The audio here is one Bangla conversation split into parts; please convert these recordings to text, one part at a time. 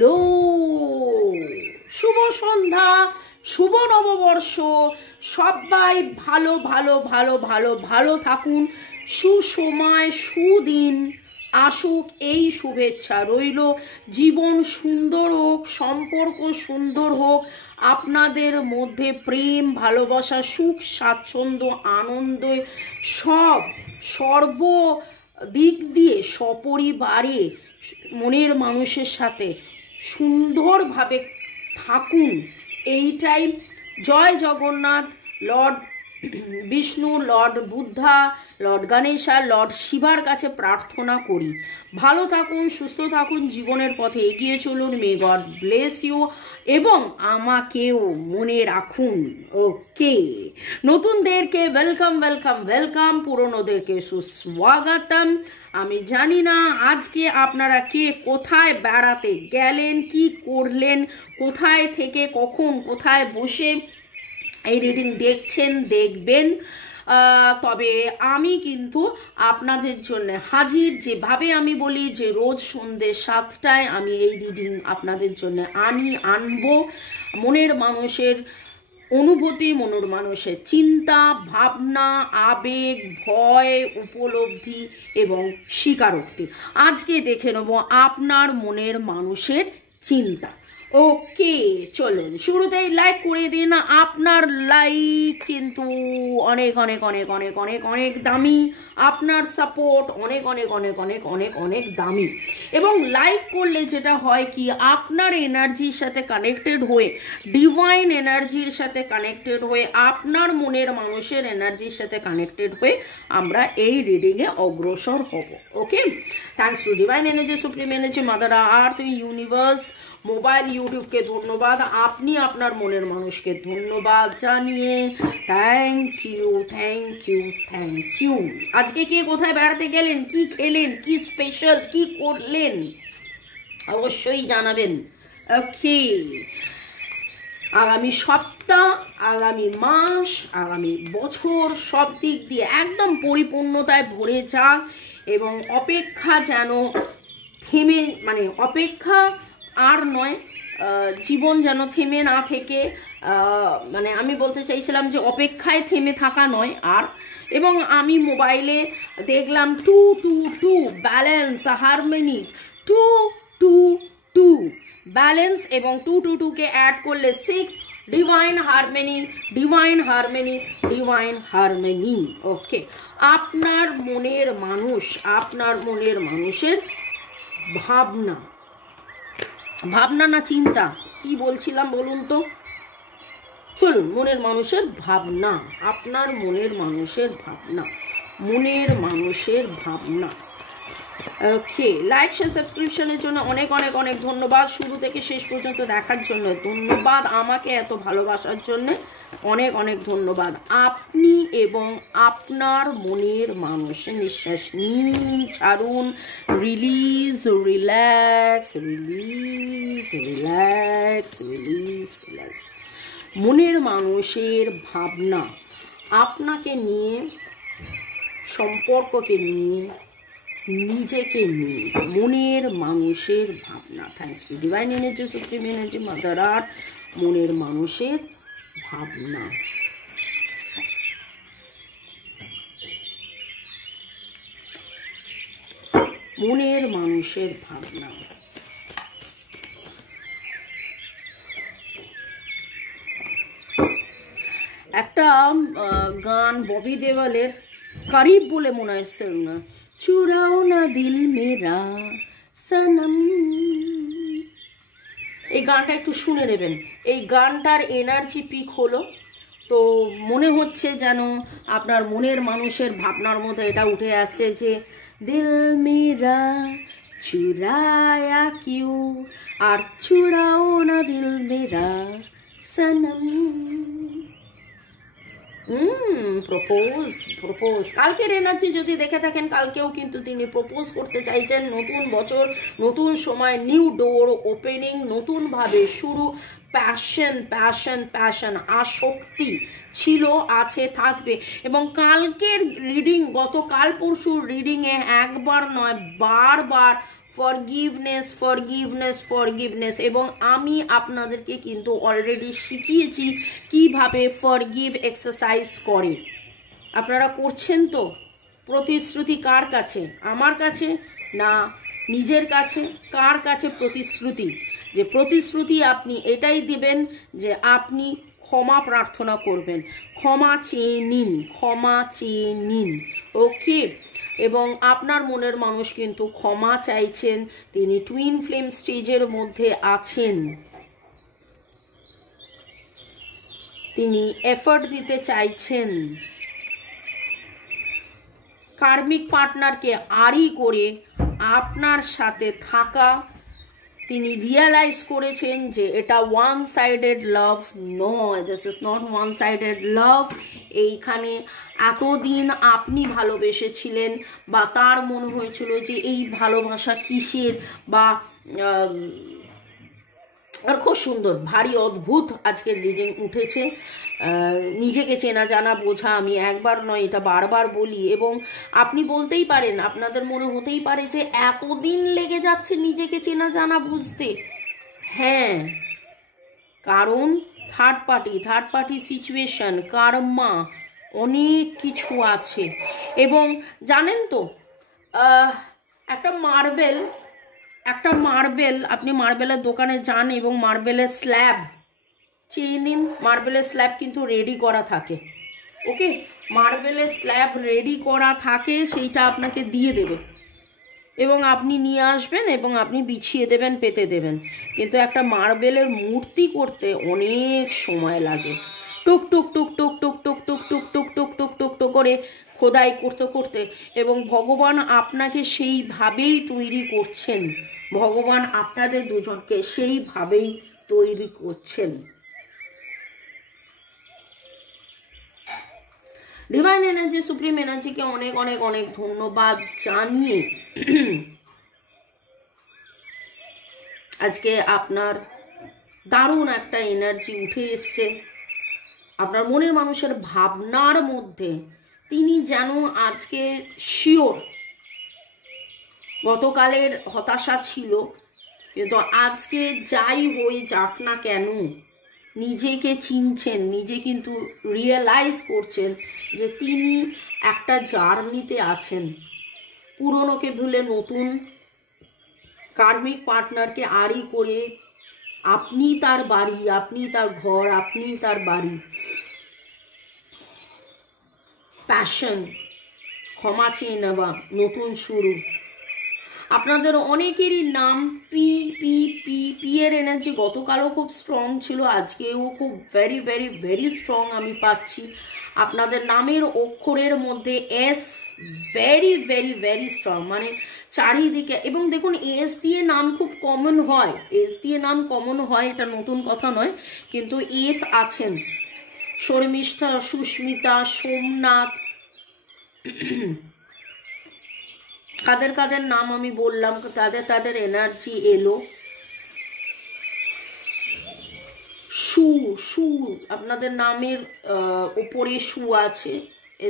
হ্যালো, শুভ সন্ধ্যা, শুভ নববর্ষ। সবাই ভালো ভালো ভালো ভালো ভালো থাকুন, সুসময় সুদিন আসুক, এই শুভেচ্ছা রইল। জীবন সুন্দর হোক, সম্পর্ক সুন্দর হোক, আপনাদের মধ্যে প্রেম, ভালোবাসা, সুখ, স্বাচ্ছন্দ্য, আনন্দ সর্ব দিক দিয়ে সপরিবারে মনের মানুষের সাথে সুন্দরভাবে থাকুন, এইটাই। Jai Jagannath. Lord Vishnu, Lord Buddha, Lord Ganesha, Lord শিবার কাছে প্রার্থনা করি ভালো থাকুন, সুস্থ থাকুন, জীবনের পথে এগিয়ে চলুন। মে গড ব্লেস ইউ, এবং আমাকেও মনে রাখুন। ওকে, নতুনদেরকে ওয়েলকাম ওয়েলকাম ওয়েলকাম, পুরনোদেরকে সুস্বাগতম। আমি জানি না আজকে আপনারা কে কোথায় বেড়াতে গেলেন, কি করলেন, কোথায় থেকে কখন কোথায় বসে এই রিডিং দেখছেন দেখবেন, তবে আমি কিন্তু আপনাদের জন্য হাজির। যেভাবে আমি বলি যে রোজ সন্ধ্যে 7টায় আমি এই রিডিং আপনাদের জন্য আনবো। মনের মানুষের অনুভূতি, মনের মানুষের চিন্তা, ভাবনা, আবেগ, ভয়, উপলব্ধি এবং স্বীকারোক্তি। আজকে দেখে নেব আপনার মনের মানুষের চিন্তা। ওকে, চলুন শুরুতেই লাইক করে দিন। আপনার লাইক কিন্তু অনেক অনেক অনেক অনেক অনেক অনেক দামি, আপনার সাপোর্ট অনেক অনেক অনেক অনেক অনেক অনেক দামি। এবং লাইক করলে যেটা হয় কি, আপনার এনার্জির সাথে কানেক্টেড হয়ে, ডিভাইন এনার্জির সাথে কানেক্টেড হয়ে, আপনার মনের মানুষের এনার্জির সাথে কানেক্টেড হয়ে আমরা এই রিডিংয়ে অগ্রসর হব। Okay, thanks to divine energy, supreme energy, mother earth, universe, mobile, ইউটিউবকে ধন্যবাদ। আপনি আপনার মনের মানুষকে ধন্যবাদ জানিয়ে thank you thank you thank you. আজকে কে কোথায় বেড়াতে গেলেন, কি খেলেন, কি স্পেশাল, কি করলেন অবশ্যই জানাবেন। ওকে, আগামী সপ্তাহ, আগামী মাস, আগামী বছর সব দিক দিয়ে একদম পরিপূর্ণতায় ভরে যাক, এবং অপেক্ষা যেন থেমে, মানে অপেক্ষা আর নয়, জীবন যেন থেমে না থেকে, মানে আমি বলতে চাইছিলাম যে অপেক্ষায় থেমে থাকা নয় আর। এবং আমি মোবাইলে দেখলাম 2-2-2 ব্যালেন্স, হারমোনি, 2-2-2 ব্যালেন্স, এবং 2-2-2কে অ্যাড করলে 6, divine harmony, divine harmony, divine harmony. Okay, আপনার মনের মানুষ, আপনার মনের মানুষের ভাবনা, ভাবনা না চিন্তা, কি বলছিলাম বলুন তো? চলুন, মনের মানুষের ভাবনা, আপনার মনের মানুষের ভাবনা, মনের মানুষের ভাবনা। ওকে, লাইক শেয়ার সাবস্ক্রিপশনের জন্য অনেক অনেক অনেক ধন্যবাদ। শুরু থেকে শেষ পর্যন্ত দেখার জন্য ধন্যবাদ, আমাকে এত ভালোবাসার জন্য অনেক অনেক ধন্যবাদ। আপনি এবং আপনার মনের মানুষের নিঃশ্বাস নিন, ছাড়ুন, release, relax, release, relax, release, relax. মনের মানুষের ভাবনা আপনাকে নিয়ে, সম্পর্ককে নিয়ে, নিজেকে নিয়ে, মনের মানুষের ভাবনা। Thanks to divine energy, supreme energy, mother আর্থ, মনের মানুষের ভাবনা। মনের মানুষের ভাবনা। একটা গান ববি দেওয়ালের, করিব বলে মনে হয়, চুরাও না দিল মেরা সনম, এই গানটা একটু শুনে নেবেন। এই গানটার এনার্জি পিক হলো, তো মনে হচ্ছে যেন আপনার মনের মানুষের ভাবনার মধ্যে এটা উঠে আসছে যে দিল মেরা চুরায়া কিউ, আর চুরাও না দিল মেরা সনম। প্রপোজ কালকের এনার্জি যদি দেখে থাকেন, কালকেও কিন্তু তিনি প্রপোজ করতে চাইছেন। নতুন বছর, নতুন সময়, নিউ ডোর ওপেনিং, নতুনভাবে শুরু, প্যাশন প্যাশন প্যাশন, আসক্তি ছিল, আছে, থাকবে। এবং কালকের রিডিং, গতকাল পরশুর রিডিংয়ে একবার নয় বারবার ফরগিভনেস ফরগিভনেস ফরগিভনেস। এবং আমি আপনাদেরকে কিন্তু অলরেডি শিখিয়েছি কিভাবে ফরগিভ এক্সারসাইজ করে। আপনারা করছেন তো? প্রতিশ্রুতি কার কাছে? আমার কাছে না নিজের কাছে? কার কাছে প্রতিশ্রুতি? যে প্রতিশ্রুতি আপনি এটাই দিবেন যে আপনি ক্ষমা প্রার্থনা করবেন, ক্ষমা চেয়ে নিন, ক্ষমা চেয়ে নিন। ওকে, এবং আপনার মনের মানুষ কিন্তু ক্ষমা চাইছেন, তিনি টুইন ফ্লেম স্টেজের মধ্যে আছেন, তিনি এফর্ট দিতে চাইছেন। কার্মিক পার্টনারকে আড়ি করে আপনার সাথে থাকা তিনি রিয়েলাইজ করেছেন যে এটা ওয়ান সাইডেড লাভ নয়, this is not one sided love. এইখানে এতদিন আপনি ভালোবেসেছিলেন বা তার মনে হয়েছিল যে এই ভালোবাসা কিসের, বা আর খুব সুন্দর ভারী অদ্ভুত আজকের রিডিং উঠেছে। নিজেকে চেনা জানা বোঝা, আমি একবার নয় এটা বারবার বলি। এবং আপনি বলতেই পারেন, আপনাদের মনে হতেই পারে যে এতদিন লেগে যাচ্ছে নিজেকে চেনা জানা বুঝতে। হ্যাঁ, কারণ থার্ড পার্টি সিচুয়েশন, কার্মা, অনেক কিছু আছে। এবং জানেন তো একটা মার্বেল আপনি মার্বেলের দোকানে যান এবং মার্বেলের স্ল্যাব চেয়ে নিন, মার্বেলের স্ল্যাব কিন্তু রেডি করা থাকে। ওকে, মার্বেলের স্ল্যাব রেডি করা থাকে, সেইটা আপনাকে দিয়ে দেবে এবং আপনি নিয়ে আসবেন এবং আপনি বিছিয়ে দেবেন, পেতে দেবেন। কিন্তু একটা মার্বেলের মূর্তি করতে অনেক সময় লাগে, টুক টুক টুক টুক টুক টুক টুক টুক টুক টুক টুক টুক টুক করে খোদাই করতে করতে। এবং ভগবান আপনাকে সেইভাবেই তৈরি করছেন, ভগবান আপনাদের দুজনকে সেইভাবেই তৈরি করছেন। ডিভাইন এনার্জি, সুপ্রিম এনার্জিকে অনেক অনেক অনেক ধন্যবাদ জানিয়ে আজকে আপনার দারুণ একটা এনার্জি উঠে এসছে আপনার মনের মানুষের ভাবনার মধ্যে। তিনি যেন আজকে শিওর, গতকালের হতাশা ছিল কিন্তু আজকে যাই হয়ে যাক না কেন নিজেকে চিনছেন, নিজে কিন্তু রিয়েলাইজ করছেন যে তিনি একটা জার্নিতে আছেন। পুরনোকে ভুলে নতুন কার্মিক পার্টনারকে আড়ি করে আপনি তার বাড়ি, আপনি তার ঘর, আপনি তার বাড়ি। প্যাশন, ক্ষমা চেয়ে নেওয়া, নতুন শুরু। আপনাদের অনেকেরই নাম পি পি পি পি এর এনার্জি গতকালও খুব স্ট্রং ছিল, আজকেও খুব ভেরি ভেরি ভেরি স্ট্রং আমি পাচ্ছি। আপনাদের নামের অক্ষরের মধ্যে S very very very strong, মানে চারিদিকে। এবং দেখুন এস দিয়ে নাম খুব কমন হয়, এস দিয়ে নাম কমন হয়, এটা নতুন কথা নয়, কিন্তু এস আছেন। শর্মিষ্ঠা, সুস্মিতা, সোমনাথ, কাদের কাদের নাম আমি বললাম, তাদের তাদের এনার্জি এলো। সু সু আপনাদের নামের উপরে সু আছে,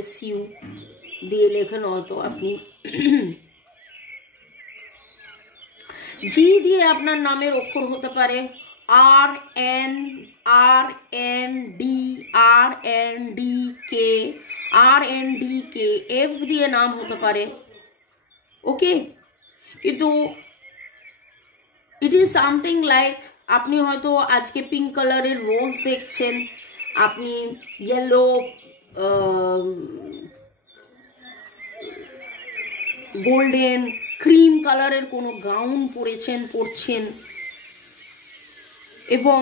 SU দিয়ে লেখেন হয়তো আপনি। জি দিয়ে আপনার নামের অক্ষর হতে পারে RN RND RNDK, F দিয়ে নাম হতে পারে। ওকে, কিন্তু ইট ইজ সামথিং লাইক আপনি হয়তো আজকে পিঙ্ক কালারের রোজ দেখছেন, আপনি ইয়েলো গোল্ডেন ক্রিম কালারের কোনো গাউন পরছেন। এবং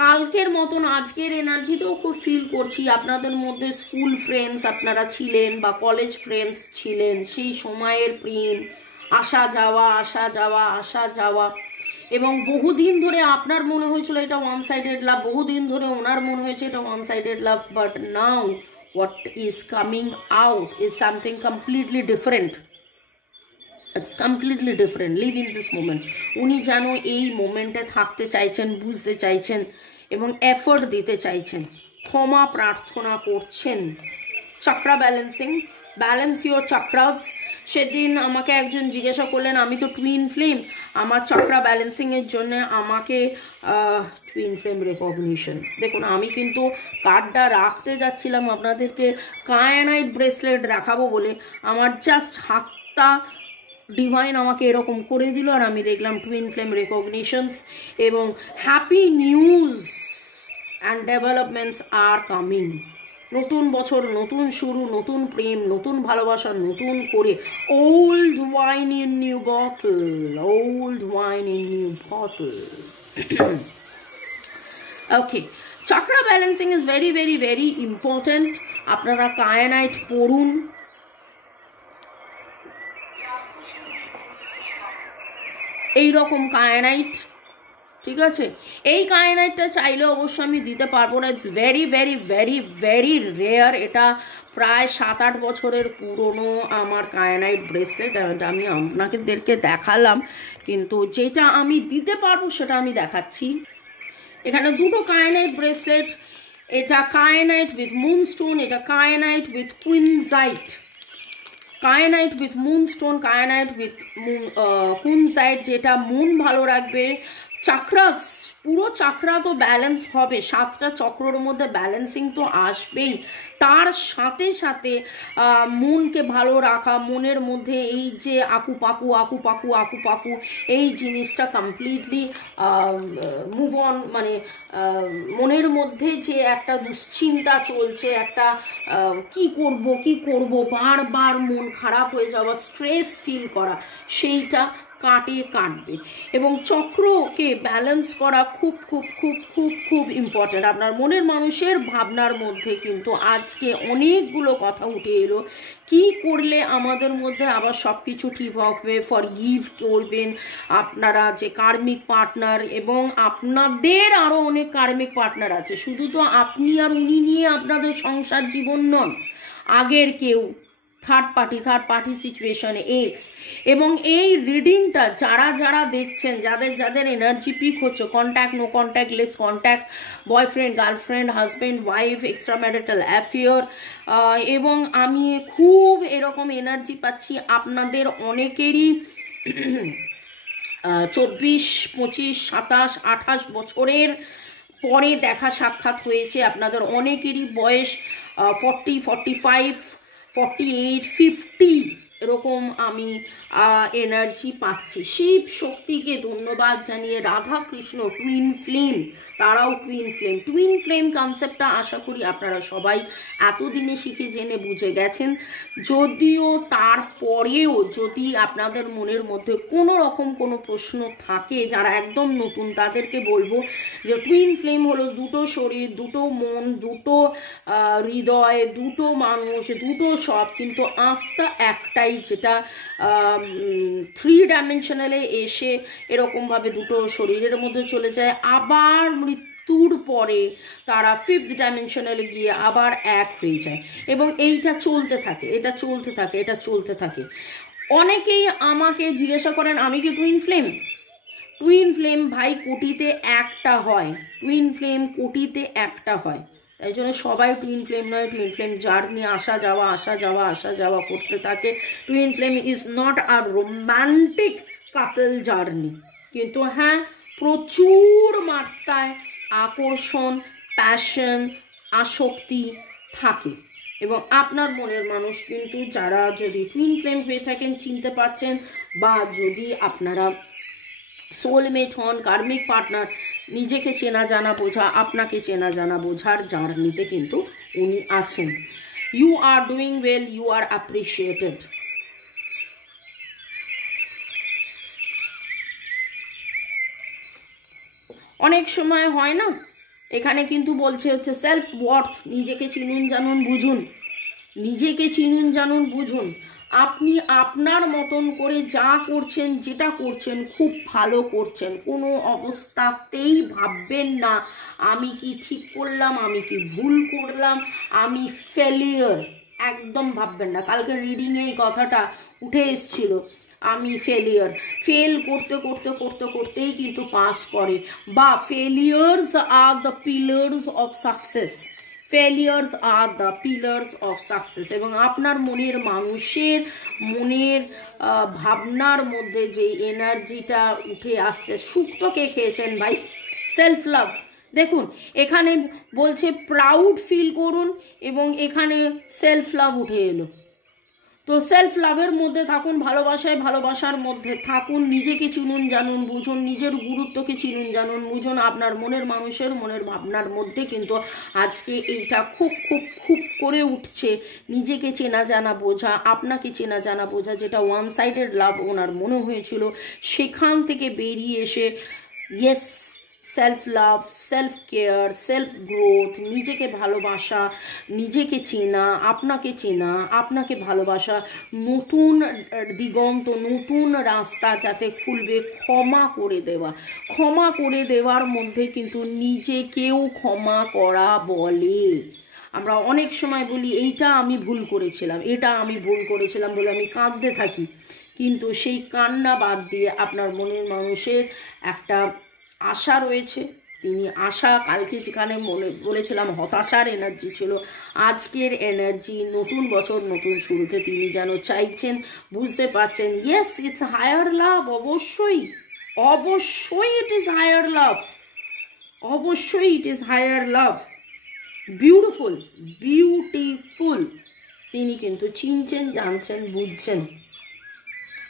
কালকের মতন আজকের এনার্জিতেও খুব ফিল করছি আপনাদের মধ্যে স্কুল ফ্রেন্ডস আপনারা ছিলেন বা কলেজ ফ্রেন্ডস ছিলেন, সেই সময়ের প্রেম, আসা যাওয়া। এবং বহুদিন ধরে আপনার মনে হয়েছিল এটা ওয়ান সাইডেড লাভ, বহুদিন ধরে ওনার মনে হয়েছে এটা one sided love, but now what is coming out is something completely different. It's completely different. Live in this moment. উনি যেন এই মোমেন্টে থাকতে চাইছেন, বুঝতে চাইছেন এবং এফোর্ট দিতে চাইছেন, ক্ষমা প্রার্থনা করছেন। Chakra balancing, balance your chakras. সেদিন আমাকে একজন জিজ্ঞাসা করলেন, আমি তো টুইন ফ্লেম, আমার চাক্রা ব্যালেন্সিংয়ের জন্য আমাকে টুইন ফ্লেম রেকগনিশন। দেখুন, আমি কিন্তু কার্ডটা রাখতে যাচ্ছিলাম আপনাদেরকে কায়ানাইট ব্রেসলেট দেখাবো বলে, আমার জাস্ট হাতটা ডিভাইন আমাকে এরকম করে দিল, আর আমি দেখলাম টুইন ফ্লেম রেকগনিশনস। এবং happy news and developments are coming. নতুন বছর, নতুন শুরু, নতুন প্রেম, নতুন ভালোবাসা, নতুন করে old wine in new bottle, old wine in new bottle. Okay, চাকরা balancing is very very very important. আপনারা কায়ানাইট পড়ুন। এইরকম কায়ানাইট, ঠিক আছে? এই কায়ানাইটটা চাইলে অবশ্য আমি দিতে পারবো না, it's very very very very rare. এটা প্রায় 7-8 বছরের পুরনো আমার কায়ানাইট ব্রেসলেট, আমি আপনাদেরকে দেখালাম, কিন্তু যেটা আমি দিতে পারবো সেটা আমি দেখাচ্ছি। এখানে দুটো কায়ানাইট ব্রেসলেট, এটা কায়ানাইট উইথ মুনস্টোন, এটা kyanite with kunzite. Kyanite with moonstone, kyanite with kunzite, যেটা মুন ভালো রাখবে। চাক্রাস, পুরো চাক্রা তো ব্যালেন্স হবে, 7টা চক্রর মধ্যে ব্যালেন্সিং তো আসবেই, তার সাথে সাথে মনকে ভালো রাখা, মনের মধ্যে এই যে আকুপাকু আকুপাকু আকুপাকু এই জিনিসটা কমপ্লিটলি মুভ অন, মানে মনের মধ্যে যে একটা দুশ্চিন্তা চলছে, একটা কি করব বারবার মন খারাপ হয়ে যাওয়া, স্ট্রেস ফিল করা, সেইটা কাটবে। এবং চক্রকে ব্যালেন্স করা খুব খুব খুব খুব খুব ইম্পর্ট্যান্ট। আপনার মনের মানুষের ভাবনার মধ্যে কিন্তু আজকে অনেকগুলো কথা উঠে এলো, কি করলে আমাদের মধ্যে আবার সব কিছু ঠিক হবে। ফরগিভ করবেন আপনারা যে কার্মিক পার্টনার, এবং আপনাদের আরও অনেক কার্মিক পার্টনার আছে, শুধু তো আপনি আর উনি নিয়ে আপনাদের সংসার জীবন নন, আগের কেউ, থার্ড পার্টি সিচুয়েশনে এক্স। এবং এই রিডিংটা যারা দেখছেন, যাদের এনার্জি পিক হচ্ছে, contact, no contact, less contact, boyfriend, girlfriend, husband, wife, extra marital affair, এবং আমি খুব এরকম এনার্জি পাচ্ছি আপনাদের অনেকেরই 24, 25, 27, 28 বছরের পরে দেখা সাক্ষাৎ হয়েছে। আপনাদের অনেকেরই বয়স 40, 45, 48, 50 এরকম আমি এনার্জি পাচ্ছি। শিব শক্তিকে ধন্যবাদ জানিয়ে রাধা কৃষ্ণ টুইন ফ্লেম, তারাও টুইন ফ্লেম কনসেপ্টটা আশা করি আপনারা সবাই এতদিনে শিখে জেনে বুঝে গেছেন। যদিও তারপরেও যদি আপনাদের মনের মধ্যে কোনো রকম কোনো প্রশ্ন থাকে, যারা একদম নতুন তাদেরকে বলবো যে টুইন ফ্লেম হলো দুটো শরীর, দুটো মন, দুটো হৃদয়, দুটো মানুষ, দুটো সব, কিন্তু আত্মা একটাই, যেটা 3 ডাইমেনশনালে এসে এরকমভাবে দুটো শরীরের মধ্যে চলে যায়, আবার মৃত্যুর পরে তারা 5th ডাইমেনশনালে গিয়ে আবার এক হয়ে যায়, এবং এইটা চলতে থাকে। অনেকেই আমাকে জিজ্ঞাসা করেন, আমি কি টুইন ফ্লেম? ভাই কোটিতে একটা হয়, টুইন ফ্লেম কোটিতে একটা হয়, তাই জন্য সবাই টুইন ফ্লেম নয়। টুইন ফ্লেম জার্নি, আসা যাওয়া করতে থাকে। Twin flame is not a romantic couple journey, কিন্তু হ্যাঁ প্রচুর মাত্রায় আকর্ষণ, প্যাশন, আসক্তি থাকে। এবং আপনার মনের মানুষ কিন্তু যারা যদি টুইন ফ্লেম হয়ে থাকেন চিনতে পারছেন, বা যদি আপনারা সোলমেট হন, কার্মিক পার্টনার, নিজেকে চেনা জানা বোঝা, আপনাকে চেনা জানা বোঝার জার্নিতে কিন্তু উনি আছেন। You are doing well, you are appreciated. অনেক সময় হয় না, এখানে কিন্তু বলছে হচ্ছে সেলফ ওয়ার্থ, নিজেকে চিনুন জানুন বুঝুন। আপনি আপনার মতন করে যা করছেন, যেটা করছেন খুব ভালো করছেন, কোনো অবস্থাতেই ভাববেন না আমি কি ঠিক করলাম, আমি কি ভুল করলাম, আমি ফেলিয়ার, একদম ভাববেন না। কালকে রিডিংয়ে এই কথাটা উঠে এসেছিল, আমি ফেল করতেই কিন্তু পাস করে, বা failures are the pillars of success. Failures are the pillars of success. এবং আপনার মনের মানুষের মনের ভাবনার মধ্যে যে এনার্জিটা উঠে আসছে, শুক্তো কে খেয়েছেন ভাই? Self love. দেখুন এখানে বলছে প্রাউড ফিল করুন এবং এখানে সেলফ লাভ উঠে এলো। তো সেলফ লাভের মধ্যে থাকুন, ভালোবাসায় ভালোবাসার মধ্যে থাকুন, নিজেকে চিনুন জানুন বুঝুন, নিজের গুরুত্বকে চিনুন জানুন বুঝুন। আপনার মনের মানুষের মনের ভাবনার মধ্যে কিন্তু আজকে এইটা খুব খুব খুব করে উঠছে, নিজেকে চেনা জানা বোঝা, আপনাকে চেনা জানা বোঝা, যেটা ওয়ান সাইডেড লাভ ওনার মনে হয়েছিল, সেখান থেকে বেরিয়ে এসে yes self love, self care, self growth, নিজেকে ভালোবাসা, নিজেকে চেনা, আপনাকে ভালোবাসা, নতুন দিগন্ত, নতুন রাস্তা যাতে খুলবে, ক্ষমা করে দেওয়ার মধ্যে কিন্তু নিজেকেও ক্ষমা করা বলে। আমরা অনেক সময় বলি এইটা আমি ভুল করেছিলাম বলে আমি কাঁদতে থাকি, কিন্তু সেই কান্না বাদ দিয়ে আপনার মনের মানুষের একটা আশা রয়েছে। তিনি আশা, কালকে যেখানে বলেছিলাম হতাশার এনার্জি ছিল, আজকের এনার্জি নতুন বছর নতুন শুরুতে তিনি যেন চাইছেন, বুঝতে পারছেন ইয়েস ইটস হায়ার লাভ। অবশ্যই it is higher love, beautiful. তিনি কিন্তু চিনছেন, জানছেন, বুঝছেন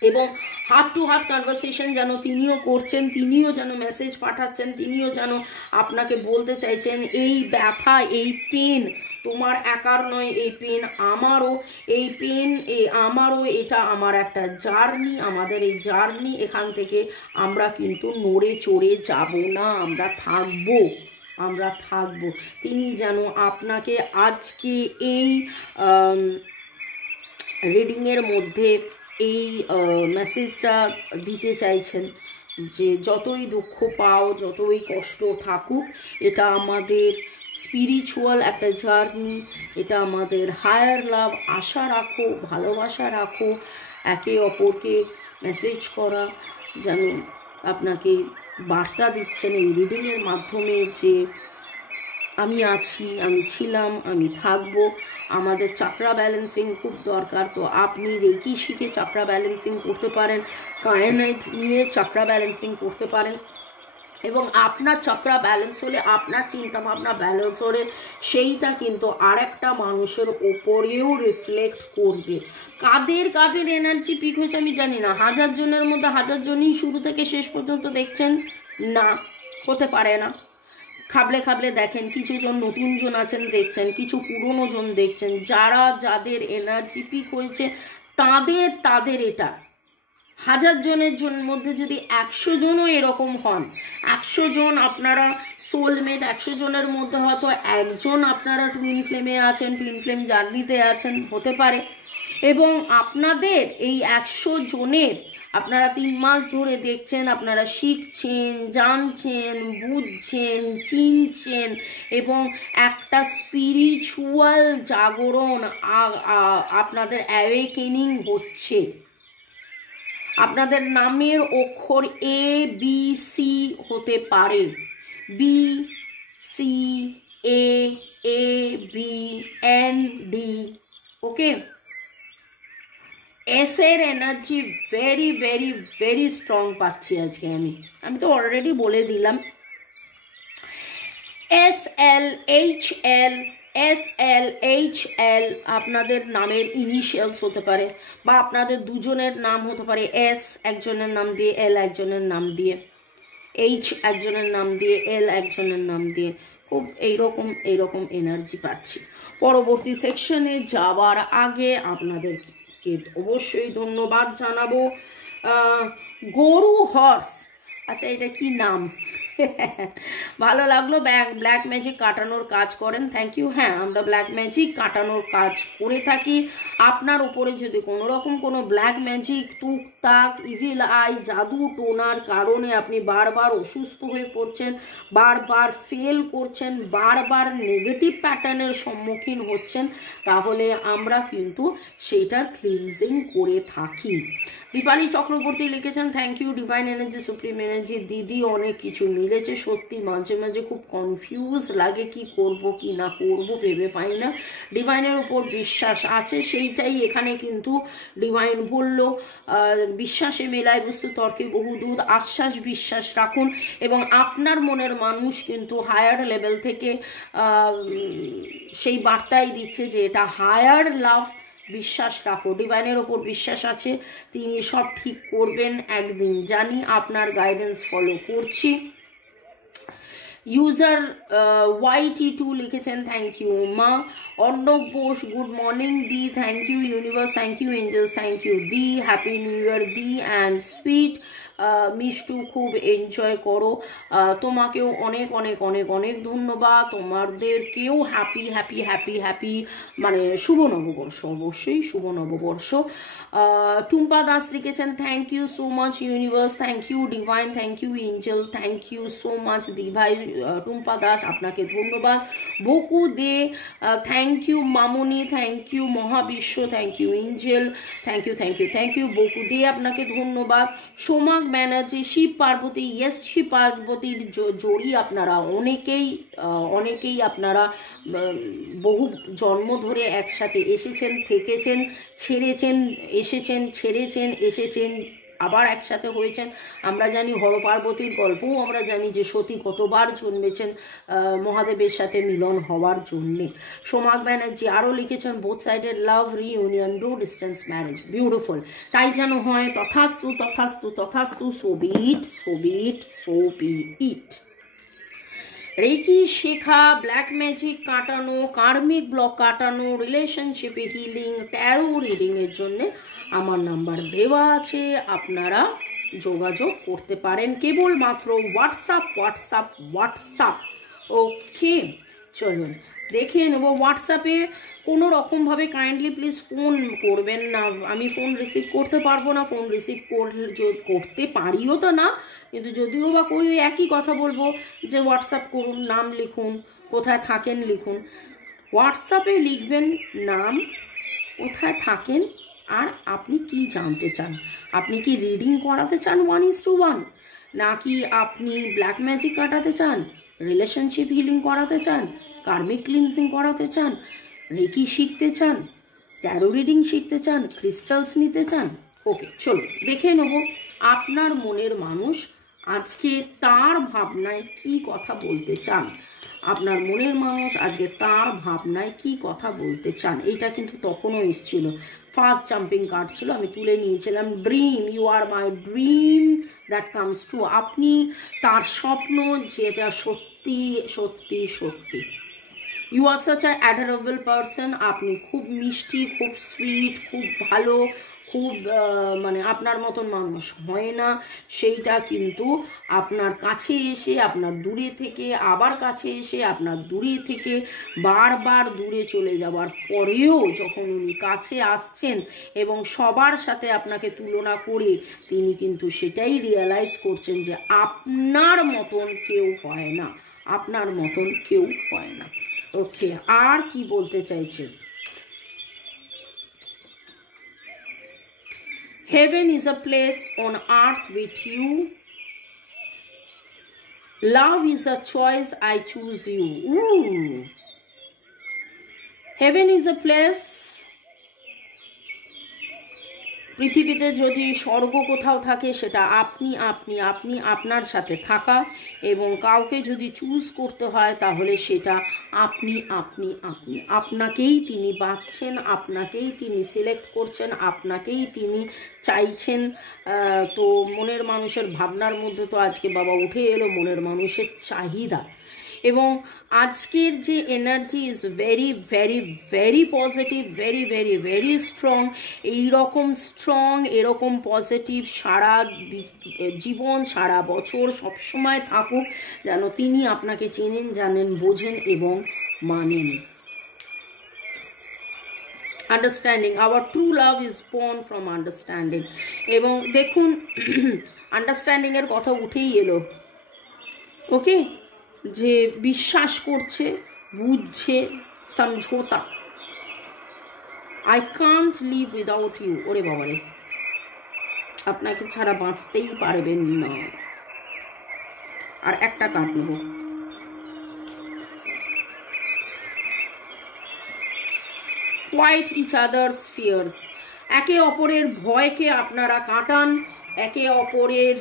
এবং হার্ট টু হার্ট কনভারসেশন যেন তিনিও করছেন, তিনিও যেন মেসেজ পাঠাচ্ছেন, তিনিও যেন আপনাকে বলতে চাইছেন এই ব্যথা, এই পেন তোমার একার নয়, এই পেন আমারও, এটা আমার একটা জার্নি, আমাদের এই জার্নি, এখান থেকে আমরা কিন্তু নড়ে চড়ে যাব না, আমরা থাকবো। তিনি যেন আপনাকে আজকে এই রিডিংয়ের মধ্যে এই মেসেজটা দিতে চাইছেন যে যতই দুঃখ পাও, যতই কষ্ট থাকুক, এটা আমাদের স্পিরিচুয়াল একটা জার্নি, এটা আমাদের হায়ার লাভ। আশা রাখো, ভালোবাসা রাখো, একে অপরকে মেসেজ করা যেন আপনাকে বার্তা দিচ্ছেন এই রিডিংয়ের মাধ্যমে যে আমি আছি, আমি ছিলাম, আমি থাকবো। আমাদের চাকরা ব্যালেন্সিং খুব দরকার। তো আপনি রেকি শিখে চাকরা ব্যালেন্সিং করতে পারেন, কায়নাইট নিয়ে চাকরা ব্যালেন্সিং করতে পারেন এবং আপনার চাকরা ব্যালেন্স হলে, আপনার চিন্তা ভাবনা ব্যালেন্স হলে, সেইটা কিন্তু আরেকটা মানুষের ওপরেও রিফ্লেক্ট করবে। কাদের এনার্জি পিক হয়েছে আমি জানি না, 1000 জনের মধ্যে 1000 জনই শুরু থেকে শেষ পর্যন্ত দেখছেন না, হতে পারে না। খাবলে দেখেন, কিছু জন নতুন জন আছেন দেখছেন, কিছু পুরনো জন দেখছেন। যাদের এনার্জি পিক হয়েছে তাদের এটা 1000 জনের মধ্যে যদি 100 জনও এরকম হন, 100 জন আপনারা সোলমেট, 100 জনের মধ্যে হয়তো একজন আপনারা টুইন ফ্লেমে আছেন, টুইন ফ্লেম জার্নিতে আছেন, হতে পারে। এবং আপনাদের এই 100 জনের আপনারা 3 মাস ধরে দেখছেন, আপনারা শিখছেন, জানছেন, বুঝছেন, চিনছেন এবং একটা স্পিরিচুয়াল জাগরণ আপনাদের অ্যাওয়েকেনিং হচ্ছে। আপনাদের নামের অক্ষর ABC হতে পারে, BCAABND, ওকে। এস এর energy very very very strong পাচ্ছি আজকে। আমি তো অলরেডি বলে দিলাম। SLHL আপনাদের নামের ইনিশিয়ালস হতে পারে, বা আপনাদের দুজনের নাম হতে পারে, S একজনের নাম দিয়ে, L একজনের নাম দিয়ে, H একজনের নাম দিয়ে, L একজনের নাম দিয়ে। খুব এইরকম এনার্জি পাচ্ছি। পরবর্তী সেকশনে যাওয়ার আগে আপনাদেরকে অবশ্যই ধন্যবাদ জানাবো। গরু হর্স, আচ্ছা এটা কি নাম? ভালো লাগলো। ব্ল্যাক ম্যাজিক কাটানোর কাজ করেন, থ্যাংক ইউ। হ্যাঁ, আমরা ব্ল্যাক ম্যাজিক কাটানোর কাজ করে থাকি। আপনার উপরে যদি কোনো রকম কোনো ব্ল্যাক ম্যাজিক, তুকতাক, ইভিল আই, জাদু টোনার কারণে আপনি বারবার অসুস্থ হয়ে পড়ছেন, বারবার ফেল করছেন, বারবার নেগেটিভ প্যাটার্নের সম্মুখীন হচ্ছেন, তাহলে আমরা কিন্তু সেইটার ক্লিনজিং করে থাকি। দীপালি চক্রবর্তী লিখেছেন thank you divine energy, supreme energy দিদি, অনেক কিছু মিলেছে। সত্যি মাঝে মাঝে খুব কনফিউজ লাগে, কি করব কি না করব ভেবে পাই না। ডিভাইনের উপর বিশ্বাস আছে, সেইটাই এখানে কিন্তু ডিভাইন বলল। বিশ্বাসে মেলায় বস্তু, তর্কে বহুদূর। আশ্বাস বিশ্বাস রাখুন, এবং আপনার মনের মানুষ কিন্তু হায়ার লেভেল থেকে সেই বার্তাই দিচ্ছে যে এটা হায়ার লাভ। বিশ্বাস রাখো, ডিভাইনের ওপর বিশ্বাস আছে, তিনি সব ঠিক করবেন একদিন, জানি। আপনার গাইডেন্স ফলো করছি। ইউজার YT2 লিখেছেন থ্যাংক ইউ মা। অর্ণব বোস গুড মর্নিং দি, thank you universe, thank you angels, thank you দি, হ্যাপি নিউ ইয়ার দি অ্যান্ড সুইট মিষ্টু, খুব এনজয় করো। তোমাকেও অনেক অনেক অনেক অনেক ধন্যবাদ। তোমাদেরকেও হ্যাপি হ্যাপি হ্যাপি হ্যাপি মানে শুভ নববর্ষ, অবশ্যই শুভ নববর্ষ। টুম্পা দাস লিখেছেন thank you so much universe, thank you divine, thank you angel, thank you so much দি ভাই। টুম্পা দাস আপনাকে ধন্যবাদ। বকু দে থ্যাংক ইউ মামনি, থ্যাংক ইউ মহাবিশ্ব, thank you angel, thank you thank you thank you Boku De আপনাকে ধন্যবাদ। সোমাক ব্যানার্জি শিব পার্বতী, ইয়েস শিব পার্বতীর জড়ি আপনারা অনেকেই আপনারা বহু জন্ম ধরে একসাথে এসেছেন, থেকেছেন, ছেড়েছেন, এসেছেন, ছেড়েছেন, এসেছেন, আবার একসাথে হয়েছেন। আমরা জানি হরপার্বতীর গল্পও আমরা জানি যে সতী কতবার জন্মেছেন মহাদেবের সাথে মিলন হওয়ার জন্যে। সোমাক ব্যানার্জি আরও লিখেছেন বোথ সাইডের love reunion do distance marriage, beautiful, তাই যেন হয়, তথাস্তু তথাস্তু তথাস্তু, so be it, so be it, so be it. Reiki শেখা, ব্ল্যাক ম্যাজিক কাটানো, কার্মিক ব্লক কাটানো, রিলেশনশিপে হিলিং, ট্যারো রিডিংয়ের জন্যে আমার নাম্বার দেওয়া আছে, আপনারা যোগাযোগ করতে পারেন কেবলমাত্র হোয়াটসঅ্যাপ। ওকে, চলুন দেখে নেব। হোয়াটসঅ্যাপে কোনো রকমভাবে কাইন্ডলি প্লিজ ফোন করবেন না, আমি ফোন রিসিভ করতে পারবো না। ফোন রিসিভ করতে পারিও তো না, কিন্তু যদিও বা করি একই কথা বলবো যে হোয়াটসঅ্যাপ করুন, নাম লিখুন, কোথায় থাকেন লিখুন। হোয়াটসঅ্যাপে লিখবেন নাম, কোথায় থাকেন, আর আপনি কি জানতে চান। আপনি কি রিডিং করাতে চান 1:1, নাকি আপনি ব্ল্যাক ম্যাজিক কাটাতে চান, রিলেশনশিপ হিলিং করাতে চান, কার্মিক ক্লিনজিং করাতে চান, রেকি শিখতে চান, ট্যারো রিডিং শিখতে চান, ক্রিস্টালস নিতে চান। ওকে, চলো দেখে নেব আপনার মনের মানুষ আজকে তার ভাবনায় কি কথা বলতে চান। আপনার মনের মানুষ আজকে তার ভাবনায় কি কথা বলতে চান। এইটা কিন্তু তখনও এসেছিল, ফার্স্ট জাম্পিং কার্ড ছিল, আমি তুলে নিয়েছিলাম। Dream, you are my dream that comes true. আপনি তার স্বপ্ন যেটা সত্যি সত্যি সত্যি। You are such a adorable person. আপনি খুব মিষ্টি, খুব সুইট, খুব ভালো, খুব মানে আপনার মতন মানুষ হয় না। সেইটা কিন্তু আপনার কাছে এসে আপনার দূরে থেকে, আবার কাছে এসে আপনার দূরে থেকে, বারবার দূরে চলে যাওয়ার পরেও যখন উনি কাছে আসছেন এবং সবার সাথে আপনাকে তুলনা করে তিনি কিন্তু সেটাই রিয়েলাইজ করছেন যে আপনার মতন কেউ হয় না, আপনার মতন কেউ হয় না। ওকে, আর কি বলতে চাইছেন? Heaven is a place on earth with you. Love is a choice, I choose you. Ooh. Heaven is a place. পৃথিবীতে যদি স্বর্গ কোথাও থাকে সেটা আপনি আপনি আপনি আপনার সাথে থাকা, এবং কাউকে যদি চুজ করতে হয় তাহলে সেটা আপনি আপনি আপনি। আপনাকেই তিনি বাছছেন, আপনাকেই তিনি সিলেক্ট করছেন, আপনাকেই তিনি চাইছেন। তো মনের মানুষের ভাবনার মধ্যে তো আজকে বাবা উঠে এলো মনের মানুষের চাহিদা, এবং আজকের যে energy is very very very positive, very very very strong. এইরকম স্ট্রং, এরকম পজিটিভ সারা জীবন, সারা বছর সবসময় থাকুক, যেন তিনি আপনাকে চেনেন, জানেন, বোঝেন এবং মানেন। Understanding, our true love is born from understanding. এবং দেখুন আন্ডারস্ট্যান্ডিংয়ের কথা উঠেই এলো। ওকে, যে বিশ্বাস করছে, বুঝছে, সমঝোতা। I can't live without you. ওরে বাবারে, আপনাকে ছাড়া বাঁচতেই পারবেন না। আর একটা কার্ড নেব। Quiet each other's fears. একে অপরের ভয়কে আপনারা কাটান, একে অপরের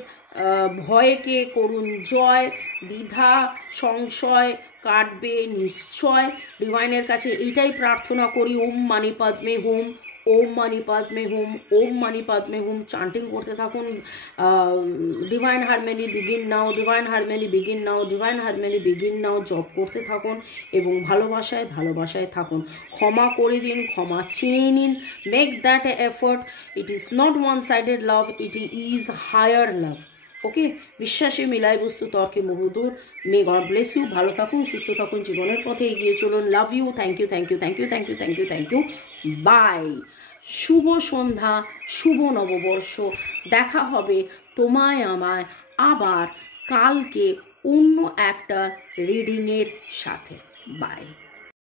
ভয়কে করুন জয়, দ্বিধা সংশয় কাটবে নিশ্চয়। ডিভাইনের কাছে এইটাই প্রার্থনা করি, ওম মানি পদ্মে হোম, ওম মানি পদ্মে হোম, ওম মানি পদ্মে হোম চান্টিং করতে থাকুন। ডিভাইন হারমোনি বিগিন নাও, ডিভাইন হারমোনি বিগিন নাও, ডিভাইন হারমোনি বিগিন নাও জপ করতে থাকুন এবং ভালোবাসায় ভালোবাসায় থাকুন। ক্ষমা করে দিন, ক্ষমা চেয়ে নিন, make that effort. It is not one sided love, it is higher love. Okay, বিশ্বাসে মিলায় বস্তু তর্কে বহুদূর। মে গড ব্লেস ইউ, ভালো থাকুন, সুস্থ থাকুন, জীবনের পথে এগিয়ে চলুন। Love you, thank you, thank you, thank you, thank you, thank you, thank you, bye. শুভ সন্ধ্যা, শুভ নববর্ষ। দেখা হবে তোমায় আমায় আবার কালকে অন্য একটা রিডিংয়ের সাথে। বাই।